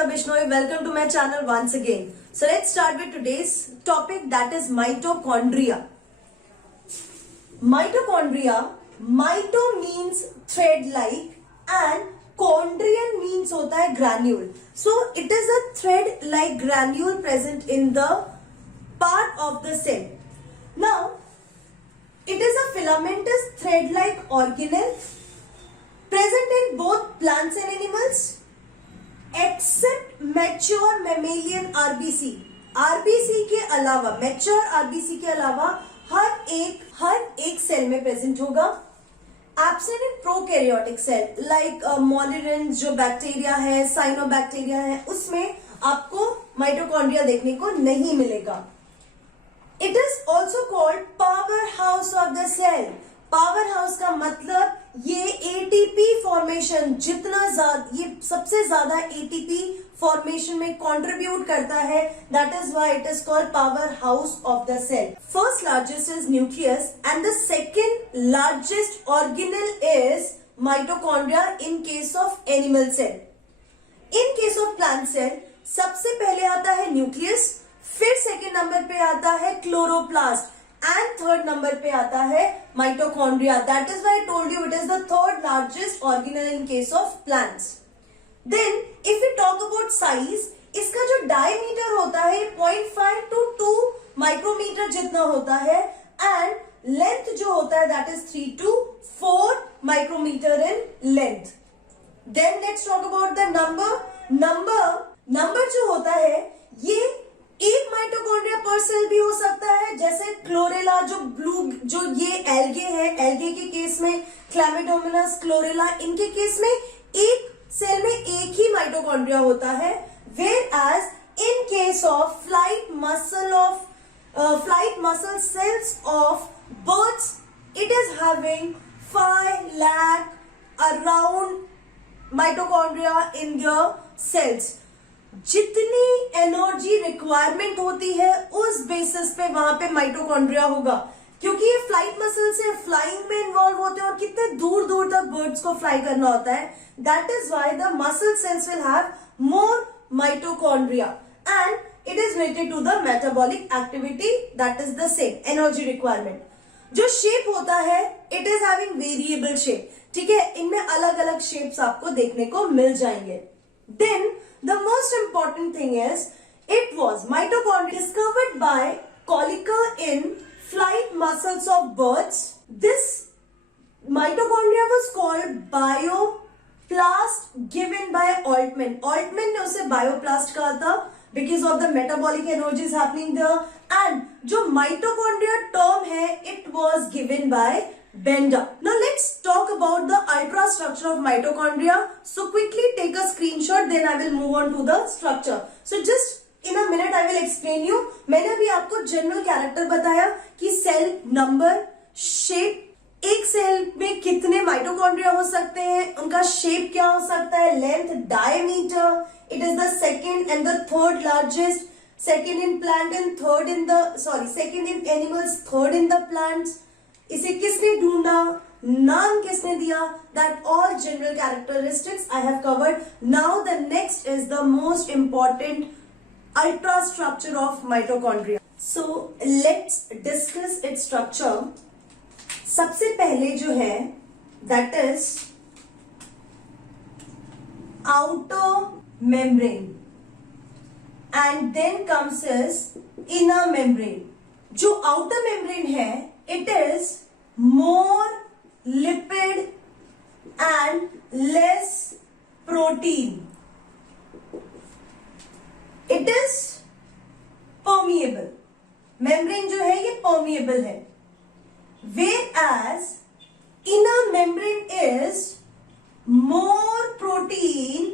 Nandita Bishnoi. Welcome to my channel once again. So let's start with today's topic, that is mitochondria. Mitochondria, mito means thread-like and chondrion means hota hai granule. So it is a thread-like granule present in the part of the cell. Now, it is a filamentous thread-like organelle present in both plants and animals except mature mammalian RBC. RBC के अलावा, mature RBC के अलावा हर एक cell में present होगा. Absent in prokaryotic cell like मोलिरेंस जो bacteria है, साइनोबैक्टीरिया है, उसमें आपको माइटोकॉन्ड्रिया देखने को नहीं मिलेगा. It is also called power house of the cell. Power house का मतलब ये एटीपी फॉर्मेशन जितना ज्यादा, ये सबसे ज्यादा एटीपी फॉर्मेशन में कंट्रीब्यूट करता है. That is why it is called power house of the cell. First largest is nucleus and the second largest organelle is mitochondria in case of animal cell. In case of plant cell सबसे पहले आता है nucleus, फिर second number पे आता है chloroplast and third number पे आता है mitochondria. That is why I told you it is the third largest organelle in case of plants. Then if we talk about size, इसका जो diameter होता है 0.5 to 2 micrometer जितना होता है and length जो होता है that is 3 to 4 micrometer in length. Then let's talk about the number जो होता है ये एक माइटोकॉन्ड्रिया पर सेल भी हो सकता है. जैसे क्लोरेला जो ये एल्गे है, एल्गे के केस में क्लैमिडोमोनास, क्लोरेला, इनके केस में एक सेल में एक ही माइटोकॉन्ड्रिया होता है. Whereas in case of flight muscle cells of birds it is having 5 lakh around mitochondria in their cells. जितनी एनर्जी रिक्वायरमेंट होती है उस बेसिस पे वहां पे माइटोकॉन्ड्रिया होगा, क्योंकि ये फ्लाइट मसल से फ्लाइंग में इन्वॉल्व होते हैं और कितने दूर दूर तक बर्ड्स को फ्लाई करना होता है. That is why the muscle cells will have more mitochondria and it is related to the metabolic activity, that is the same energy requirement. जो शेप होता है it is having variable shape. ठीक है, इनमें अलग अलग शेप्स आपको देखने को मिल जाएंगे. Then the most important thing is it was mitochondria discovered by Kolliker in flight muscles of birds. This mitochondria was called bioplast given by Altman. Altman ने उसे bioplast कहा था because of the metabolic energies happening there. And जो mitochondria term है it was given by Bender. Now let's talk about the ultrastructure of mitochondria. So quickly take a screenshot, then I will move on to the structure. So just in a minute I will explain you. मैंने अभी आपको general character बताया कि cell number, shape, एक cell में कितने mitochondria हो सकते हैं, उनका शेप क्या हो सकता है, length, diameter. It is the second and the third largest, second in plant and third in the second in animals, third in the plants. इसे किसने ढूंढा, नाम किसने दिया, that all general characteristics I have covered. Now the next is the most important ultra structure of mitochondria. So let's discuss its structure. सबसे पहले जो है that is outer membrane and then comes is inner membrane. जो outer membrane है it is more lipid and less protein. It is permeable. Membrane जो है ये permeable है. Whereas inner membrane is more protein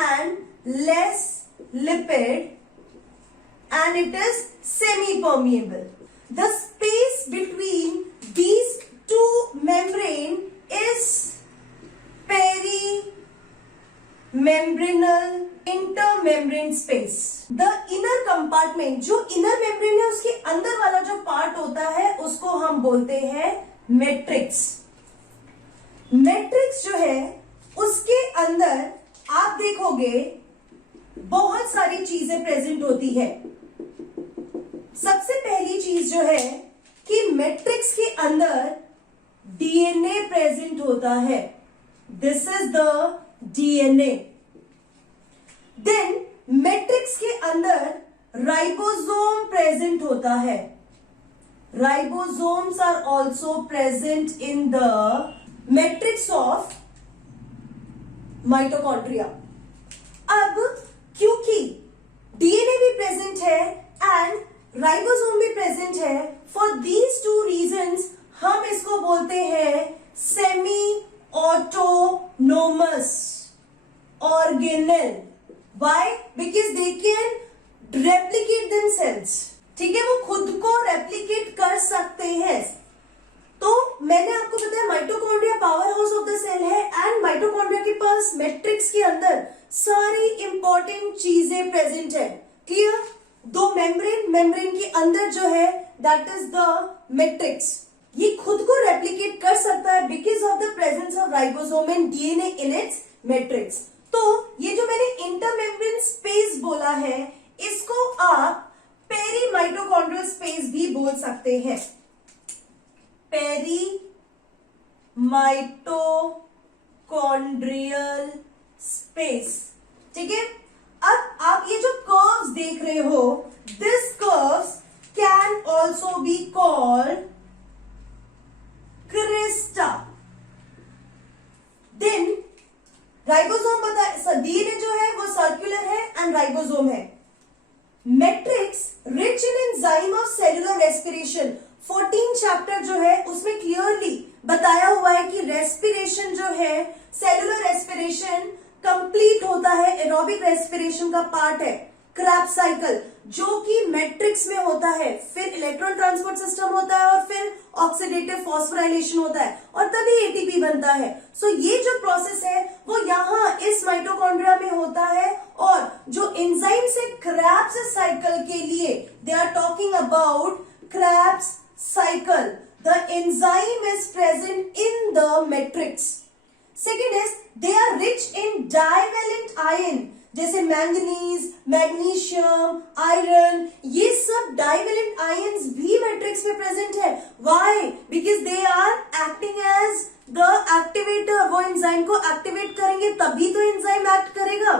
and less lipid and it is semi-permeable. The space between these two membrane is perimembranal intermembrane space. The inner compartment, जो inner membrane है उसके अंदर वाला जो पार्ट होता है उसको हम बोलते हैं मैट्रिक्स. मैट्रिक्स जो है उसके अंदर आप देखोगे बहुत सारी चीजें प्रेजेंट होती है। सबसे पहली चीज जो है कि मैट्रिक्स के अंदर डीएनए प्रेजेंट होता है। This is the DNA. Then matrix के अंदर राइबोसोम प्रेजेंट होता है। Ribosomes are also present in the matrix of mitochondria. अब क्योंकि डीएनए भी प्रेजेंट है एंड राइबोसोम भी प्रेजेंट है, फॉर दीज टू रीजंस हम इसको बोलते हैं semi autonomous organelle. Why? Because they can replicate themselves. ठीक है, वो खुद को रेप्लिकेट कर सकते हैं। तो मैंने आपको बताया mitochondria power house of the cell है एंड माइटोकॉन्ड्रिया के पास मैट्रिक्स के अंदर सारी इंपॉर्टेंट चीजें प्रेजेंट है। क्लियर? दो मेम्ब्रेन के अंदर जो है दैट इज द मैट्रिक्स। ये खुद को रेप्लिकेट कर सकता है because of the presence of ribosome and DNA in its matrix. तो ये जो मैंने इंटरमेम्ब्रेन स्पेस बोला है, इसको आप पेरी माइटोकॉन्ड्रियल स्पेस भी बोल सकते हैं। Peri mitochondrial space. ठीक है, अब आप ये जो कर्व्स देख रहे हो, this curves can also be called crista. Then ribosome बता, डीएनए जो है वो सर्कुलर है एंड राइबोसोम है। Matrix rich in enzyme of cellular respiration, 14 chapter जो है उसमें क्लियरली बताया हुआ है कि रेस्पिरेशन जो है, सेलुलर रेस्पिरेशन कंप्लीट होता है, एरोबिक रेस्पिरेशन का पार्ट है क्रेब्स साइकिल, जो कि मैट्रिक्स में होता है। फिर इलेक्ट्रॉन ट्रांसपोर्ट सिस्टम होता है और फिर ऑक्सीडेटिव फॉस्फोराइलेशन होता है और तभी एटीपी बनता है। सो ये जो प्रोसेस है वो यहाँ इस माइटोकॉन्ड्रिया में होता है। और जो एंजाइम्स है क्रेब्स साइकिल के लिए, they are talking about Krebs cycle. The enzyme is present in the matrix. Second is they are rich in divalent ion, जैसे मैंगनीज, मैग्नीशियम, आयरन, ये सब डाइवेलेंट आयंस भी मैट्रिक्स में प्रेजेंट है। Why? Because they are acting as the activator. वो enzyme को activate करेंगे तभी तो एंजाइम एक्ट करेगा।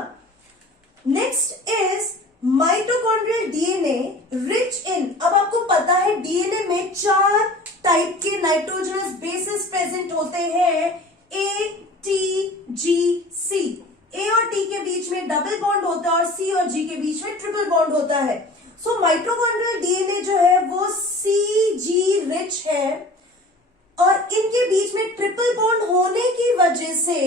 Next is mitochondrial DNA rich in, अब आपको पता है डीएनए में 4 टाइप के नाइट्रोजनस बेसिस प्रेजेंट होते हैं, ए, टी, जी, सी। ए और टी के बीच में डबल बॉन्ड होता है और सी और जी के बीच में ट्रिपल बॉन्ड होता है। सो माइटोकॉन्ड्रियल डीएनए जो है वो सी जी रिच है और इनके बीच में ट्रिपल बॉन्ड होने की वजह से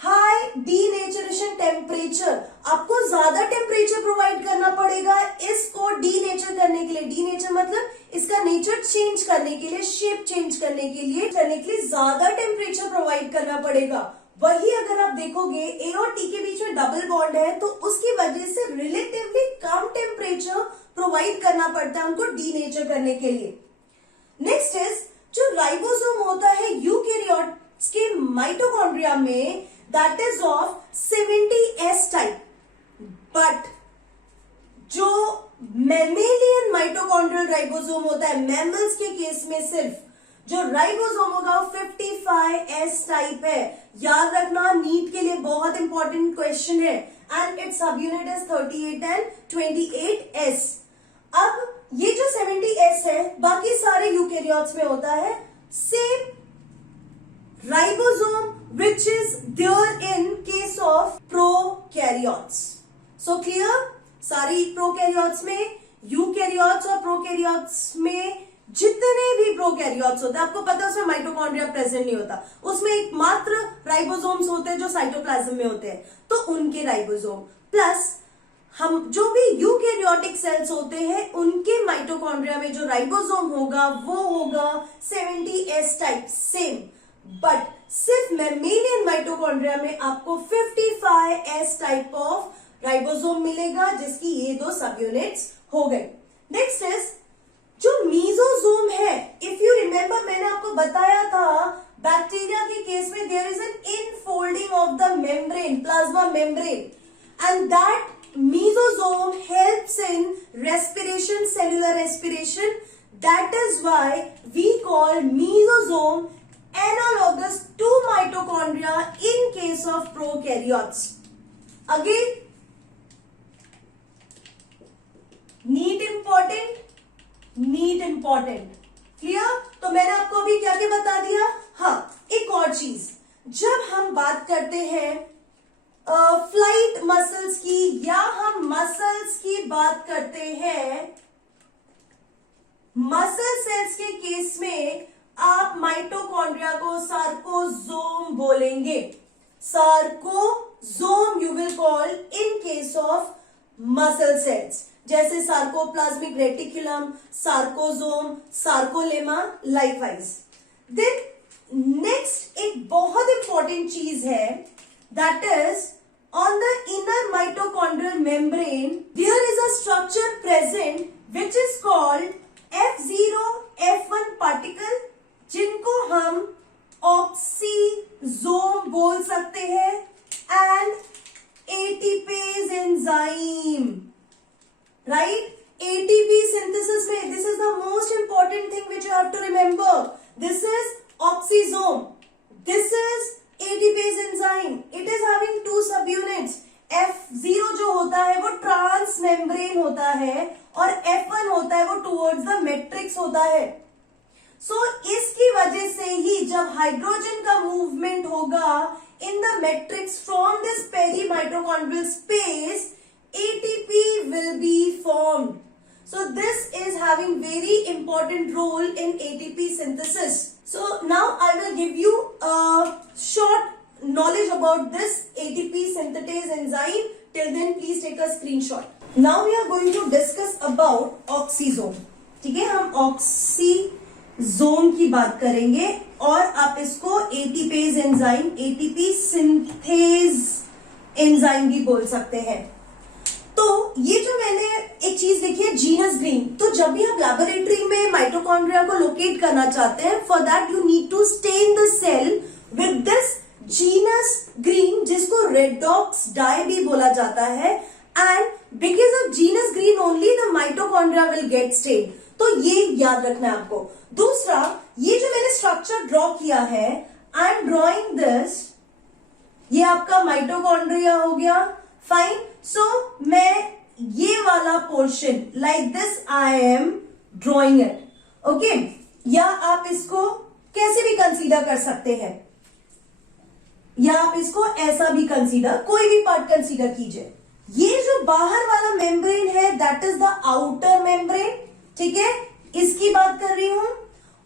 हाई डीनेचरेशन टेम्परेचर, आपको ज्यादा टेम्परेचर प्रोवाइड करना पड़ेगा इसको डीनेचर करने के लिए। डीनेचर मतलब इसका नेचर चेंज करने के लिए, शेप चेंज करने के लिए ज्यादा टेम्परेचर प्रोवाइड करना पड़ेगा। वही अगर आप देखोगे ए और टी के बीच में डबल बॉन्ड है तो उसकी वजह से रिलेटिवली कम टेम्परेचर प्रोवाइड करना पड़ता है उनको डीनेचर करने के लिए। नेक्स्ट इज जो राइबोसोम होता है यूकैरियोट्स के माइटोकॉन्ड्रिया में, that is of 70S type. But जो मैमेलियन माइटोकॉन्ड्रियल राइबोसोम होता है, मैमल्स के केस में सिर्फ जो राइबोसोम होगा वो 55S टाइप है। याद रखना, नीट के लिए बहुत इंपॉर्टेंट क्वेश्चन है एंड इट्स सब यूनिट इज 38 एंड 28S। अब ये जो 70S है बाकी सारे यूकैरियोट्स में होता है। Same ribosome which is there in case of prokaryotes. So clear? सारी प्रोकैरियोट्स में, यूकैरियोट्स और प्रोकैरियोट्स में जितने भी प्रोकैरियोट्स होते हैं, आपको पता है उसमें माइटोकॉन्ड्रिया प्रेजेंट नहीं होता, उसमें एकमात्र राइबोसोम्स होते हैं जो साइटोप्लाज्म में होते हैं, तो उनके राइबोसोम प्लस हम जो भी यूकैरियोटिक सेल्स होते हैं उनके माइटोकॉन्ड्रिया में जो राइबोसोम होगा वो होगा 70S टाइप सेम। बट सिर्फ मैमेलियन माइटोकॉन्ड्रिया में आपको 55S टाइप ऑफ राइबोसोम मिलेगा, जिसकी ये 2 सब यूनिट्स हो गए। नेक्स्ट इज जो मीजोसोम है, इफ यू रिमेंबर मैंने आपको बताया था बैक्टीरिया के केस में there is an infolding of the membrane, plasma membrane, and that mesosome helps in respiration, cellular respiration. That is why we call mesosome analogous to mitochondria in case of prokaryotes. Again, neat important. Clear? तो मैंने आपको अभी क्या क्या बता दिया. हाँ, एक और चीज, जब हम बात करते हैं फ्लाइट मसल्स की या हम मसल्स की बात करते हैं, मसल सेल्स के केस में आप माइटोकॉन्ड्रिया को सार्कोसोम बोलेंगे. Sarcosome you will call in case of muscle cells, जैसे sarcoplasmic reticulum, sarcosome, sarcolemma, likewise. Then next एक बहुत इंपॉर्टेंट चीज है, that is on the inner mitochondrial membrane there is a structure present which is called F0 F1 particle, जिनको हम oxysome बोल सकते हैं, and ATPase enzyme. Right, ATP synthesis में this is the most important thing which you have to remember. This is oxysome, this is ATPase enzyme. It is having two subunits. F0 जो होता है वो trans membrane होता है और F1 होता है वो टुवर्ड्स द मैट्रिक्स होता है. सो इसकी वजह से ही जब हाइड्रोजन का मूवमेंट होगा in the matrix from this perimitochondrial space, ATP will be formed. So this is having very important role in ATP synthesis. So now I will give you a short knowledge about this ATP synthetase enzyme. Till then please take a screenshot. Now we are going to discuss about oxysome. ठीक है, हम oxysome की बात करेंगे और आप इसको ATPase enzyme, ATP synthase enzyme भी बोल सकते हैं. तो ये जो मैंने एक चीज लिखी है जीनस ग्रीन, तो जब भी आप लैबोरेटरी में माइटोकॉन्ड्रिया को लोकेट करना चाहते हैं, for that you need to stain the cell with this Janus green, जिसको रेडॉक्स डाई भी बोला जाता है, and because of Janus green only the mitochondria will get stain. तो ये याद रखना है आपको. दूसरा, ये जो मैंने स्ट्रक्चर ड्रॉ किया है, आई एम ड्रॉइंग दिस, ये आपका माइटोकॉन्ड्रिया हो गया. फाइन. सो मैं ये वाला portion like this I am drawing it. Okay, या आप इसको कैसे भी कंसीडर कर सकते हैं, या आप इसको ऐसा भी कंसीडर, कोई भी पार्ट कंसीडर कीजिए. ये जो बाहर वाला मेम्ब्रेन है that is the outer membrane. ठीक है, इसकी बात कर रही हूं.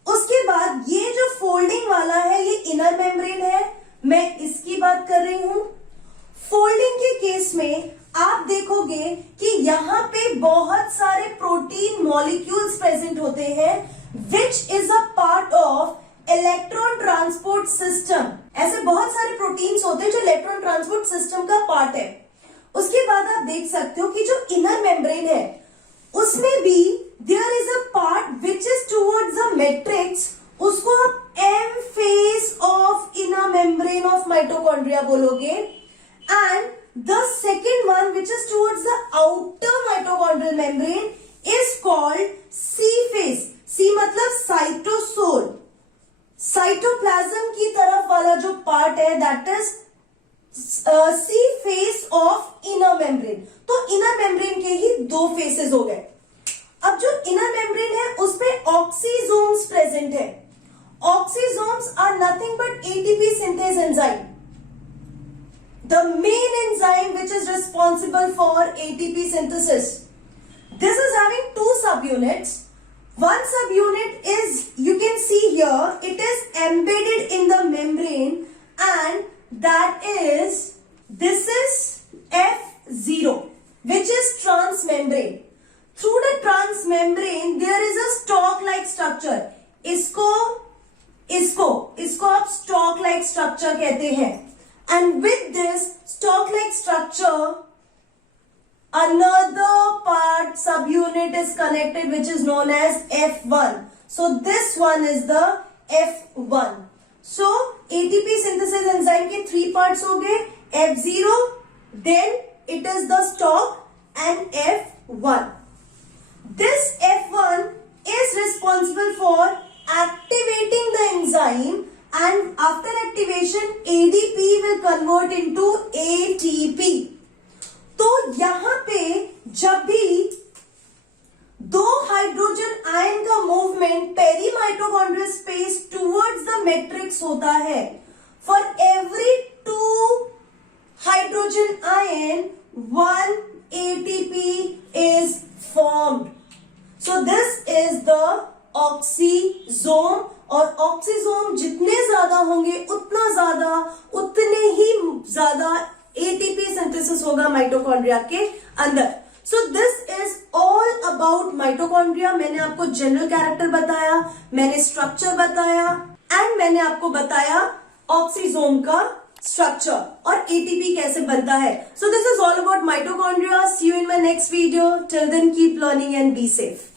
उसके बाद ये जो फोल्डिंग वाला है ये इनर मेम्ब्रेन है, मैं इसकी बात कर रही हूं. फोल्डिंग के केस में आप देखोगे कि यहां पे बहुत सारे प्रोटीन मॉलिक्यूल्स प्रेजेंट होते हैं which is a part of electron transport system. ऐसे बहुत सारे प्रोटीन्स होते हैं जो इलेक्ट्रॉन ट्रांसपोर्ट सिस्टम का पार्ट है. उसके बाद आप देख सकते हो कि जो इनर मेम्ब्रेन है उसमें भी there is a part which is towards the matrix, उसको आप M face of inner membrane of mitochondria बोलोगे. And the second one which is towards the outer mitochondrial membrane is called C phase. C मतलब cytosol, cytoplasm की तरफ वाला जो part है that is C phase of inner membrane. तो inner membrane के ही दो फेसेस हो गए. अब जो इनर मेम्ब्रेन है उस पे ऑक्सीजोम्स प्रेजेंट है. Oxysomes are nothing but ATP synthase enzyme, the main enzyme which is responsible for ATP synthesis. This is having two subunits. One subunit is, you can see here, it is embedded in the membrane, and that is, this is F0 which is transmembrane. Through the transmembrane there is a stalk like structure. इसको आप stalk like structure कहते हैं. And with this stalk-like structure, another part subunit is connected which is known as F1. So this one is the F1. So ATP synthesis enzyme के 3 parts हो गए, F0, then it is the stalk and F1. This F1 is responsible for activating the enzyme, and after activation ADP will convert into ATP. तो यहां पे जब भी दो hydrogen ion का movement peri mitochondrial space towards the matrix होता है, for every 2 hydrogen ion 1 ATP is formed. So this is the oxysome, और ऑक्सीजोम जितने ज्यादा होंगे उतने ही ज्यादा एटीपी सिंथेसिस होगा माइटोकॉन्ड्रिया के अंदर. सो this is all about mitochondria. मैंने आपको जनरल कैरेक्टर बताया, मैंने स्ट्रक्चर बताया, एंड मैंने आपको बताया ऑक्सीजोम का स्ट्रक्चर और एटीपी कैसे बनता है. So this is all about mitochondria. See you in my next video. Till then keep learning and be safe.